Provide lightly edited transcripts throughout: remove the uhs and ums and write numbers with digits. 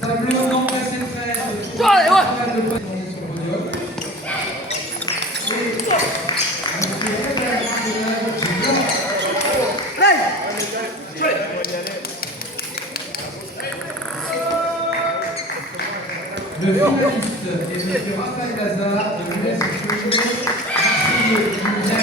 Tableau nombre 13. Allez, ouais. Le finaliste est M. Raphaël Gaza de l'US Marseillais qui nous vient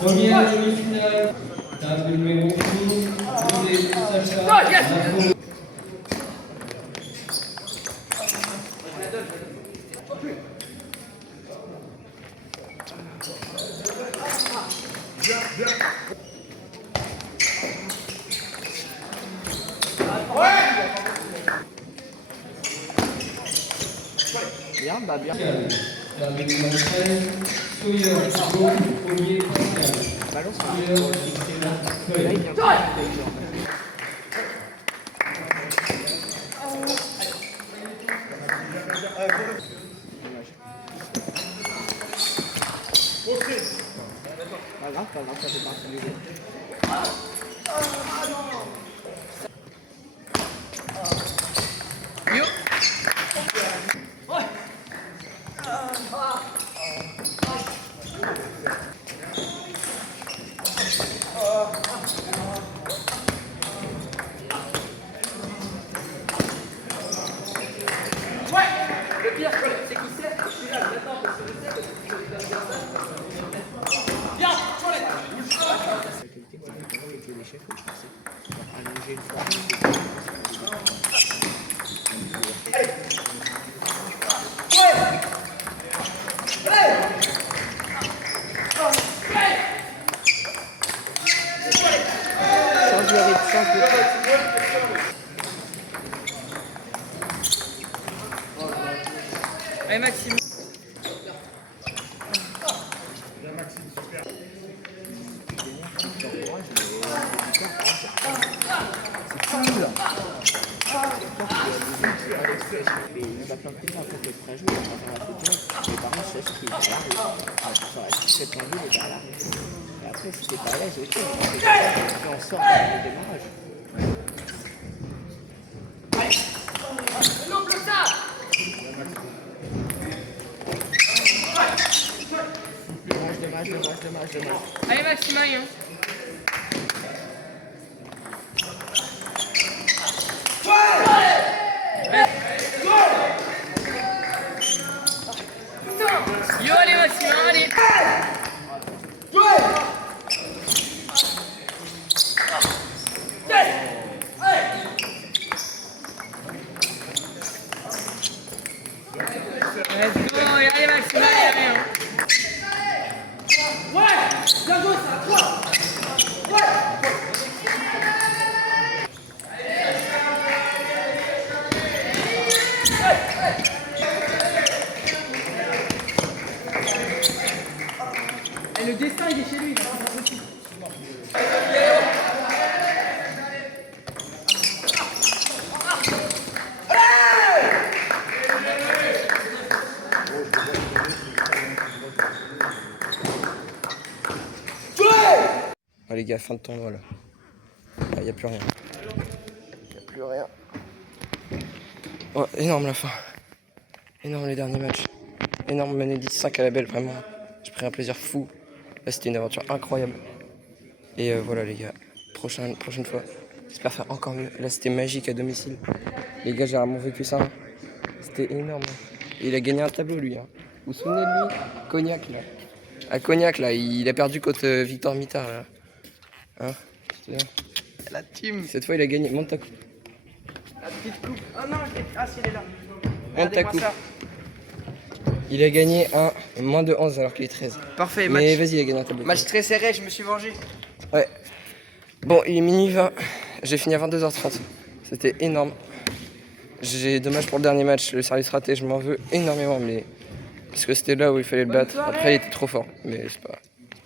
première demi-finale, table numéro 12, Sacha. Bien, bah bien. Table numéro 13, Sawyer, premier principal. Ballon, Sawyer, pas grave, ça fait partie du jeu. Le pire, c'est qu'il sait, je suis là maintenant parce que je sais que c'est il faut le forcer. Genre allonger une fois, allonger. Change le rythme, change le rythme. Allez Maxime. Mais il va plein de coups après que prêt à jouer, il va faire la faute directe. Mais par contre, je sais qu'il est derrière l'arrêt. Ça aurait pu être tendu, il est derrière l'arrêt. Et après, si t'es pas à l'aise, ok, mais fais en sorte d'avoir le démarrage. Dommage. Allez Maxime, allez. Hein. Yo, allez Maxime, allez. Let's go, allez Maxime, allez, hein. Et le destin il est chez lui. Ah les gars, fin de tournoi là. Il n'y a plus rien. Il n'y a plus rien. Oh, énorme la fin. Énorme les derniers matchs. Énorme Menedis 5 à la belle, vraiment. J'ai pris un plaisir fou. Là c'était une aventure incroyable. Et voilà les gars. Prochaine fois. J'espère faire encore mieux. Là c'était magique à domicile. Les gars, j'ai vraiment vécu ça. Hein. C'était énorme. Et il a gagné un tableau lui. Hein. Vous vous souvenez de lui? Cognac là. À Cognac là, il a perdu contre Victor Mitard là. Hein? La team. Cette fois il a gagné. Monte ta coupe. La petite coupe. Oh non, si, elle est là. Monte ta Regardez-moi coupe. ça. Il a gagné un moins de 11 alors qu'il est 13. Parfait, Mais match. vas-y, il a gagné un tableau. Match très serré, je me suis vengé. Ouais. Bon, il est minuit 20. J'ai fini à 22h30. C'était énorme. J'ai dommage pour le dernier match. Le service raté, je m'en veux énormément. Mais parce que c'était là où il fallait le battre. Après, il était trop fort. Mais c'est pas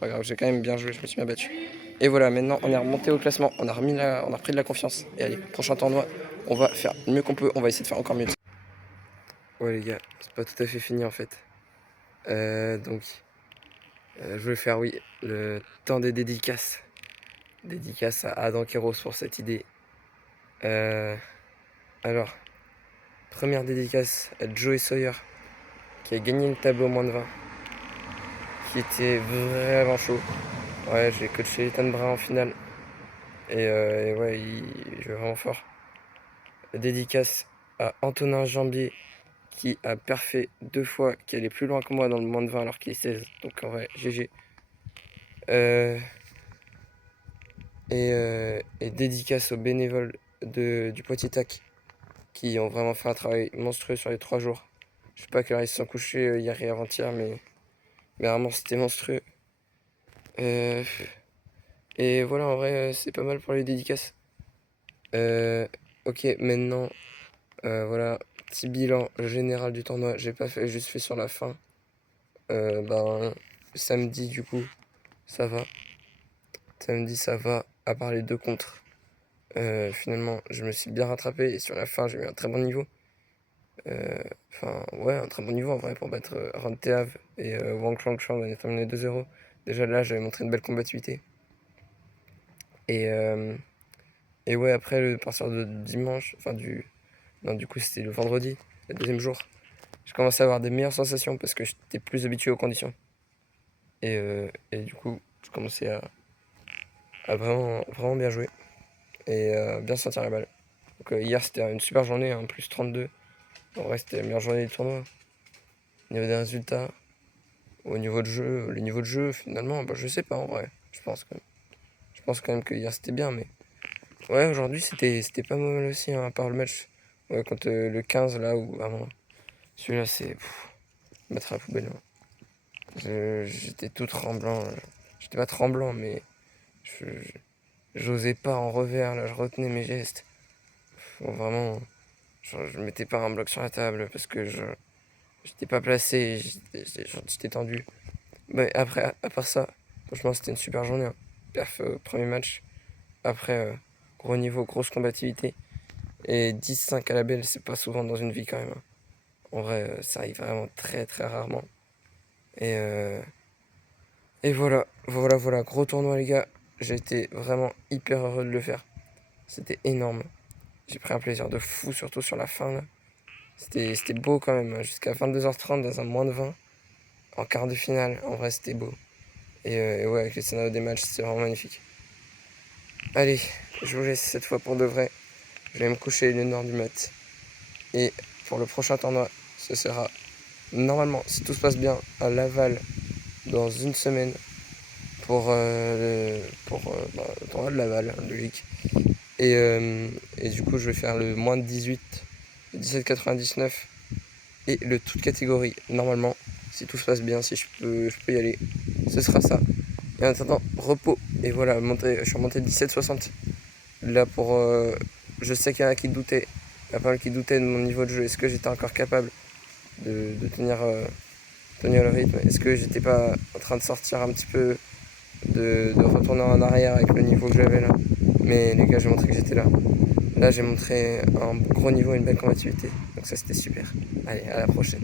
grave. J'ai quand même bien joué. Je me suis bien battu. Et voilà, maintenant, on est remonté au classement. On a repris de la confiance. Et allez, prochain tournoi, on va faire mieux qu'on peut. On va essayer de faire encore mieux. Ouais, les gars, c'est pas tout à fait fini en fait. Donc, je voulais faire, oui, le temps des dédicaces. Dédicace à Adam Kéros pour cette idée. Alors, première dédicace à Joey Sawyer, qui a gagné le tableau moins de 20, qui était vraiment chaud. Ouais, j'ai coaché Ethan Brun en finale. Et ouais, il joue vraiment fort. Dédicace à Antonin Jambier, qui a perfait 2 fois, qui allait plus loin que moi dans le moins de 20 alors qu'il est 16. Donc en vrai, GG. Et dédicace aux bénévoles du Poitiers Tac qui ont vraiment fait un travail monstrueux sur les 3 jours. Je sais pas à quelle heure ils se sont couchés hier et avant-hier, mais vraiment c'était monstrueux. Et voilà, en vrai, c'est pas mal pour les dédicaces. Ok, maintenant, voilà, petit bilan général du tournoi. J'ai pas fait, juste fait sur la fin. Samedi, du coup, ça va. Samedi, ça va, à part les 2 contres. Finalement, je me suis bien rattrapé et sur la fin, j'ai eu un très bon niveau. Enfin, ouais, un très bon niveau en vrai pour battre Ron Teave et Wang Chang on a terminé 2-0. Déjà là, j'avais montré une belle combativité. Et ouais, après, à partir de dimanche, non, du coup, c'était le vendredi, le deuxième jour, j'ai commencé à avoir des meilleures sensations parce que j'étais plus habitué aux conditions. Et du coup, je commençais à vraiment, vraiment bien jouer et bien sentir la balle. Donc hier, c'était une super journée, hein, plus 32. En vrai, c'était la meilleure journée du tournoi. Au niveau des résultats, au niveau de jeu, le niveau de jeu, finalement, je sais pas en vrai. Je pense quand même. Je je pense quand même que hier c'était bien, mais ouais, aujourd'hui c'était pas mal aussi, hein, à part le match contre le 15 là où vraiment celui-là c'est mettre à la poubelle. Hein. J'étais tout tremblant, j'étais pas tremblant, mais j'osais pas en revers, là je retenais mes gestes. Vraiment, je mettais pas un bloc sur la table parce que j'étais pas placé, j'étais tendu. Bah, après, à part ça, franchement, c'était une super journée. Hein. Perf, premier match. Après, gros niveau, grosse combativité. Et 10-5 à la belle, c'est pas souvent dans une vie quand même. Hein. En vrai, ça arrive vraiment très très rarement. Et voilà, gros tournoi les gars. J'ai été vraiment hyper heureux de le faire. C'était énorme. J'ai pris un plaisir de fou, surtout sur la fin là. C'était beau quand même, hein. Jusqu'à 22h30 dans un moins de 20. En quart de finale, en vrai c'était beau. Et ouais, avec les scénarios des matchs, c'est vraiment magnifique. Allez, je vous laisse cette fois pour de vrai. Je vais me coucher, il est 1h du mat. Et pour le prochain tournoi, ce sera normalement, si tout se passe bien, à Laval dans une semaine pour le tournoi de Laval, hein, logique. Et du coup, je vais faire le moins de 18, le 17,99 et le toute catégorie. Normalement, si tout se passe bien, si je peux y aller, ce sera ça. Et en attendant, repos. Et voilà, je suis remonté de 17,60. Là, je sais qu'il y en a qui doutaient. Il y a pas mal qui doutaient de mon niveau de jeu. Est-ce que j'étais encore capable de tenir le rythme? Est-ce que j'étais pas en train de sortir un petit peu, de retourner en arrière avec le niveau que j'avais là? Mais les gars, j'ai montré que j'étais là. Là, j'ai montré un gros niveau et une belle combativité. Donc ça, c'était super. Allez, à la prochaine.